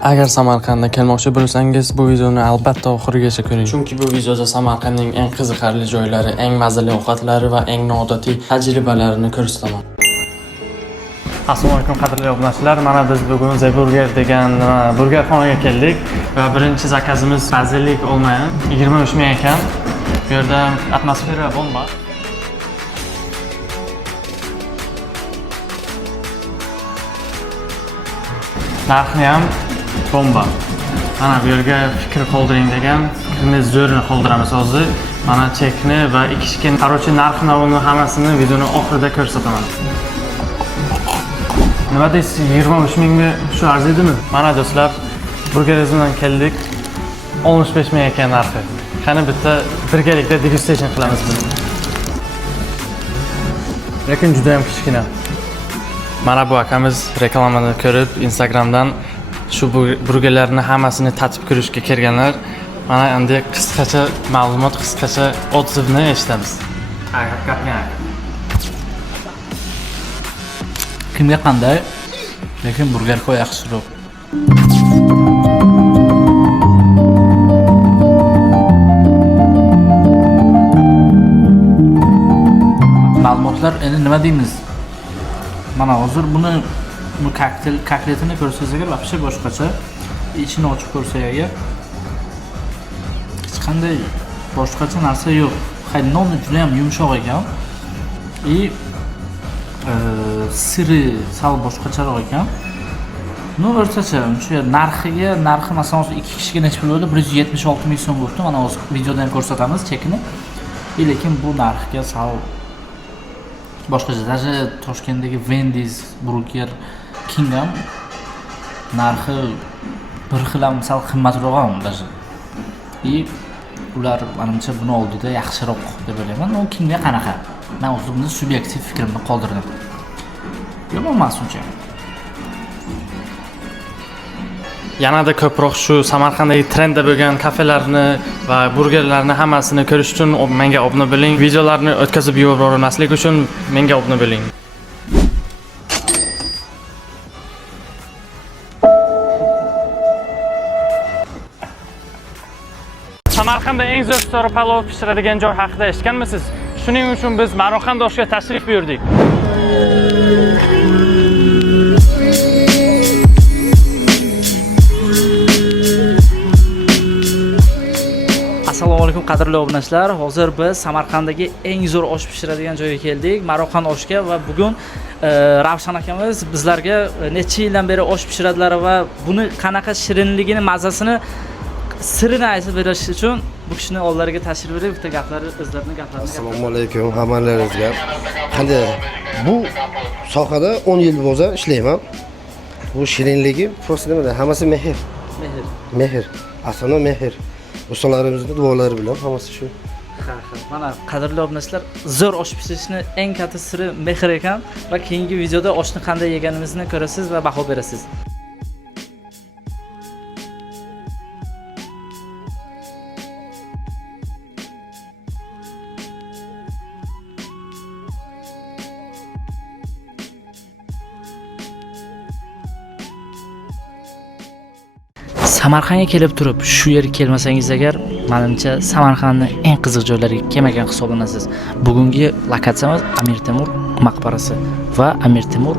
Agar Samarqandga kelmoqchi bo'lsangiz, bu videoni albatta oxirigacha ko'ring. Chunki bu videoda Samarqandning eng qiziqarli joylari, eng mazali ovqatlari va eng noodatiy tajribalarini ko'rsataman. Assalomu alaykum qadrli obunachilar. Mana biz bugun The Burger degan burgerxonaga keldik va birinchi zakazimiz bazilik olmayan 23 ming ekan. Bu yerda atmosfera bomba. Narxi ham bomba. Mana bu yerga fikr qoldiring degan. Fikringiz zo'rini qoldiramiz hozir. Mana chekni va ikki qarochi narx-navoni hammasini videoni oxirida ko'rsataman. Nima deysiz? 23 mingmi shu arziydimi? Mana do'stlar, burgerimizdan keldik. 15 ming ekan narxi. Qani bitta birgalikda degustation qilamiz biz. Lekin juda ham kichkina. Mana bu akamiz reklamani ko'rib Instagramdan shu burgerlarni hammasini tatib ko'rishga kelganlar. Mana endi qisqacha ma'lumot, qisqacha odzivni eshitamiz. Kimga qanday, lekin burgerga yaxshiroq. Ma'lumotlar endi nima deymiz? Mana hozir buni kokletini ko'rsangiz agar вообще boshqacha, ichini ochib ko'rsak agar hech qanday boshqacha narsa yo'q. Noni juda ham yumshoq ekan. Siri sal boshqacharoq ekan. O'rtacha, o'sha narxi masalan 2 kishiga necha pul bo'ldi? 176 ming so'm bo'ldi. Mana hozir videoda ham ko'rsatamiz chekini. Lekin bu narxga sal boshqacha. Даже Toshkentdagi Wendy's, Burger King ham narxi bir xil ham sal qimmatroq ham даже. Ular menimcha buni oldida yaxshiroq deb o'ylayman. U kimga qanaqa? Men o'zimning subyektiv fikrimni qoldirdim. Yomon emas uncha. Yanada ko'proq shu Samarqanddagi trendda bo'lgan kafelarni va burgerlarni hammasini ko'rish uchun menga obuna bo'ling. Videolarni o'tkazib yubormaslik uchun menga obuna bo'ling. Samarqandda eng zo'r stori palov pishiradigan joy haqida eshitganmisiz? Shuning uchun biz Maroqand oshga tashrif buyurdik. Assalomu alaykum qadrli obunachilar. Hozir biz Samarqanddagi eng zo'r osh pishiradigan joyga keldik, Maroqand oshga va bugun Ravshan akamiz bizlarga necha yildan beri osh pishiradilar va buni qanaqa shirinligini, mazasini sirini aytib berish uchun bu kishini oldilariga tashrif buyurib, bitta o'zlarining gaplarini. Assalomu alaykum hammalaringizga. Qanday bu sohada 10 yil bo'lsa ishlayman. Bu shirinligi просто nima, hammasi mehr. Mehr. Aslo mehr. Ustalarimizning duolari bilan hammasi shu. Mana qadrli obunachilar, zo'r osh pishirishni eng katta siri mehr ekan va keyingi videoda oshni qanday yeganimizni ko'rasiz va baho berasiz. Samarqandga kelib turib, shu yerga kelmasangiz agar, menimcha Samarqandning eng qiziq joylariga kelmagan hisoblanasiz. Bugungi lokatsiyamiz Amir Temur maqbarasi va Amir Temur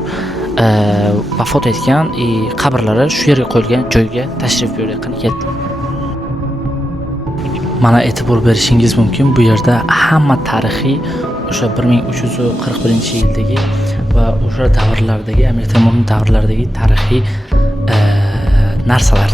vafot etgan qabrlari shu yerga qo'yilgan joyga tashrif buyurdik. Qani ketdik. Mana e'tibor berishingiz mumkin, bu yerda hamma tarixiy o'sha 1341-yildagi va o'sha davrlardagi Amir Temurning davrlaridagi tarixiy narsalar.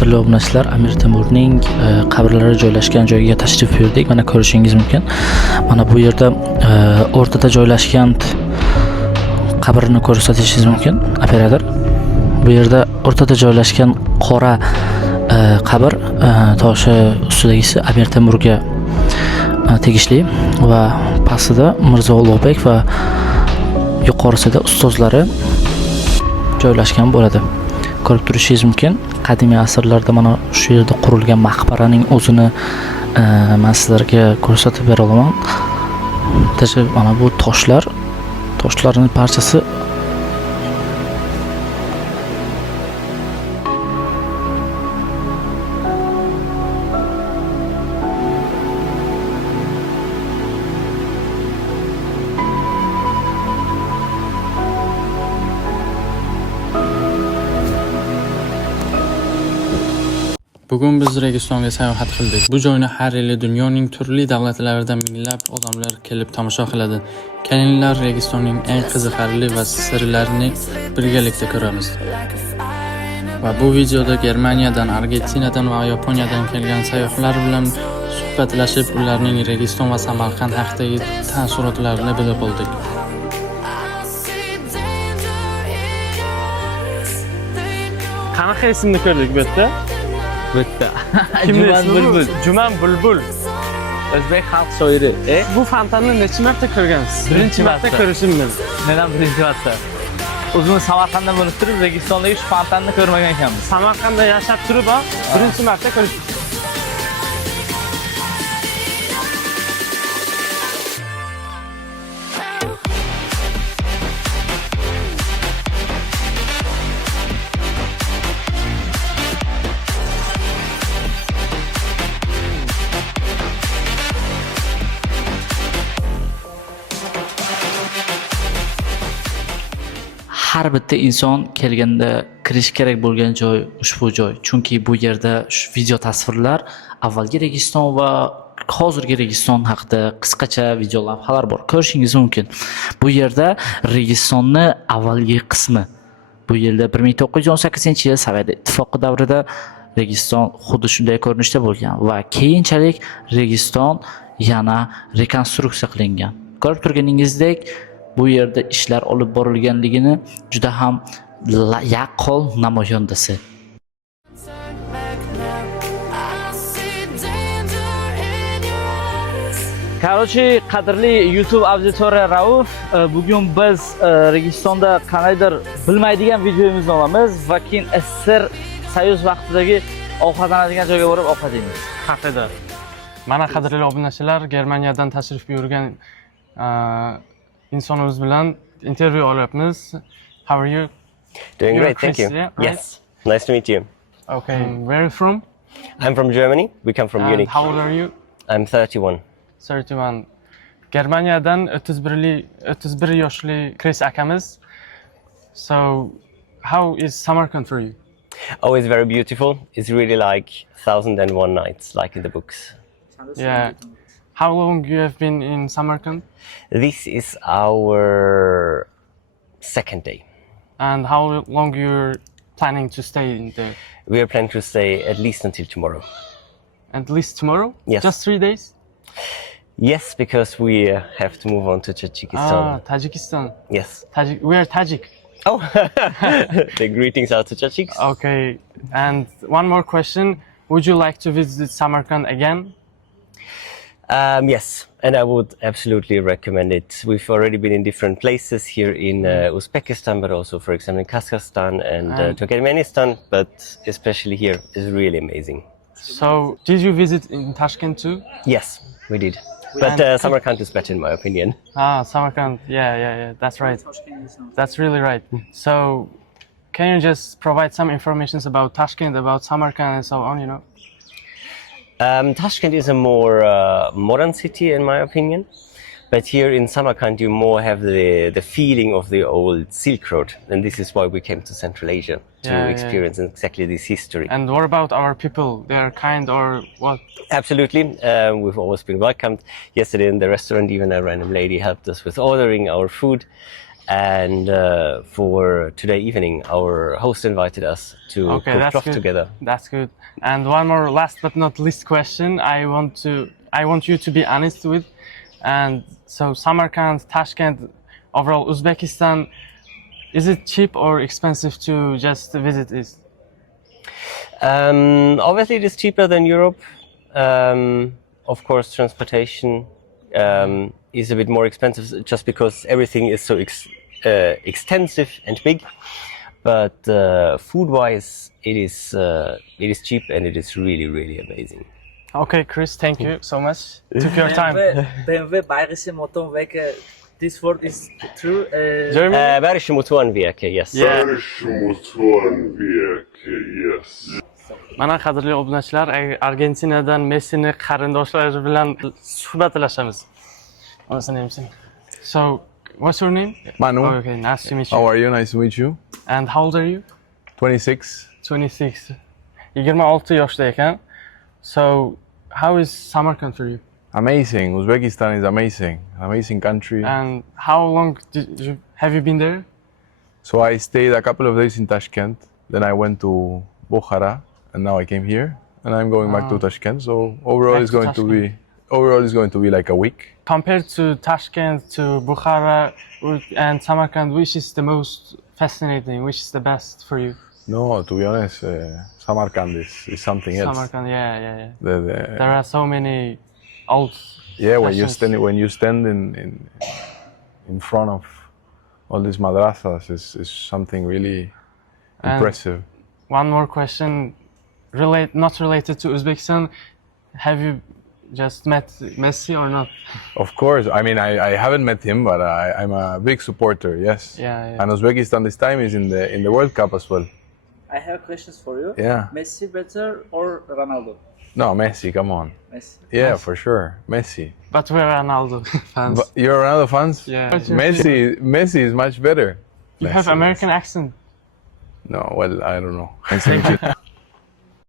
Qadrli obunachilar, Amir Temurning qabrlari joylashgan joyga tashrif buyurdik. Mana ko'rishingiz mumkin. Mana bu yerda o'rtada joylashgan qabrini ko'rsatishingiz mumkin, operator. Bu yerda o'rtada joylashgan qora qabr toshi ustidagisi Amir Temurga tegishli va pastida Mirzo Ulug'bek va yuqorisida ustozlari joylashgan bo'ladi. Ko'rib turishingiz mumkin. Qadimiy asrlarda mana shu yerda qurilgan maqbaraning o'zini men sizlarga ko'rsatib bera olaman. Mana bu toshlarning parchasi Bugun biz Registonga sayohat qildik. Bu joyni har yili dunyoning turli davlatlaridan minglab odamlar kelib tomosha qiladi. Kelinglar Registonning eng qiziqarli va sirlarini birgalikda ko'ramiz. Va bu videoda Germaniyadan, Argentinadan va Yaponiyadan kelgan sayyohlar bilan suhbatlashib, ularning Registon va Samarqand haqidagi taassurotlarini bilib oldik. Qanaqa ismni ko'rdik bu yerda? bitta. Juman Bulbul. Juman Bulbul. O'zbek xalq shoiri. Bu fontani necha marta ko'rgansiz? Birinchi marta ko'rishim men. Menam birinchi marta. O'zimiz Samarqanddan bo'lib turib, Registondagi shu fontani ko'rmagan ekanmiz. Samarqandda yashab turib, birinchi marta ko'rishim. Har bitta inson kelganda kirish kerak bo'lgan joy ushbu joy. Chunki bu yerda shu video tasvirlar avvalgi Registon va hozirgi Registon haqida qisqacha video lavhalar bor. Ko'rishingiz mumkin. Bu yerda Registonni avvalgi qismi. Bu yerda 1918-yil Sovet ittifoqi davrida Registon xuddi shunday ko'rinishda bo'lgan va keyinchalik Registon yana rekonstruksiya qilingan. Ko'rib turganingizdek, bu yerda ishlar olib borilganligini juda ham yaqqol namoyandasi. Короче, qadrli YouTube auditoriya Rauf, bugun biz Registonda qanaydir bilmaydigan videomizni olamiz va keyin SSR Soyuz vaqtidagi ovqatlanadigan joyga borib ovqat yeymiz. Kafeda. Mana qadrli obunachilar, Germaniyadan tashrif buyurgan insonimiz bilan intervyu olyapmiz. How are you? Doing You're great, thank you. Chris, yeah, right? Yes, nice to meet you. Okay. Where are you from? I'm from Germany. We come from And Munich. how old are you? I'm 31. 31. Germaniyadan 31 yoshli Chris akamiz. So, how is Samarkand for you? Oh, it's very beautiful. It's really like 1001 Nights, like in the books. Yeah. How long you have been in Samarkand? This is our second day. And how long you're planning to stay in there? We are planning to stay at least until tomorrow. At least tomorrow? Yes. Just 3 days? Yes, because we have to move on to Tajikistan. Tajikistan. Yes. We are Tajik. Oh, the greetings out to Tajiks. Okay. And one more question. Would you like to visit Samarkand again? Yes, and I would absolutely recommend it. We've already been in different places here in Uzbekistan, but also, for example, in Kazakhstan and Turkmenistan, but especially here is really amazing. So, did you visit in Tashkent too? Yes, we did. But Samarkand is better in my opinion. Samarkand. Yeah. That's right. That's really right. So, can you just provide some information about Tashkent, about Samarkand and so on, you know? Tashkent is a more modern city in my opinion, but here in Samarkand you more have the feeling of the old Silk Road, and this is why we came to Central Asia to experience exactly this history. And what about our people? They're kind or what? Absolutely, we've always been welcomed. Yesterday in the restaurant even a random lady helped us with ordering our food. And for today evening, our host invited us to cook cloth together. That's good. And one more, last but not least question. I want you to be honest with. And so, Samarkand, Tashkent, overall Uzbekistan, is it cheap or expensive to just visit it? Obviously, it is cheaper than Europe. Of course, transportation is a bit more expensive just because everything is so extensive and big, but food-wise, it is cheap and it is really amazing. Okay, Chris, thank you so much. Took your time. BMW bayerische Motorwerke. This word is true. Germany? Bayerische Motorenwerke, yes. Yeah. Yes. Mana qadrli obunachilar, Argentinadan Messini qarindoshlari bilan suhbatlashamiz. Onasini emsin. So, what's your name? Manu, Oh, okay, nice to meet you. how are you? Nice to meet you. And how old are you? 26. 26. 26 yoshda ekan. So, how is Samarkand for you? Amazing. Uzbekistan is amazing. Amazing country. And how long have you been there? So I stayed a couple of days in Tashkent. Then I went to Bukhara, and now I came here, and I'm going back to Tashkent. So overall, Back it's to going to be like a week. Compared to Tashkent, to Bukhara and Samarkand, which is the most fascinating? Which is the best for you? No, to be honest, Samarkand is something else. Samarkand, yeah. The- There are so many old. yeah, when fashions. you stand in front of all these madrasas, is something really And impressive. one more question, not related to Uzbekistan. Have you just met Messi or not? Of course. I mean, I haven't met him, but I'm a big supporter. Yes. Yeah. And Uzbekistan this time is in the World Cup as well. I have questions for you. Yeah. Messi better or Ronaldo? No, Messi. Come on. Messi. Yeah, for sure, Messi. But we're Ronaldo fans. But you're Ronaldo fans? Yeah. Messi is much better. You have Messi, American accent. No, well, I don't know. Thank you.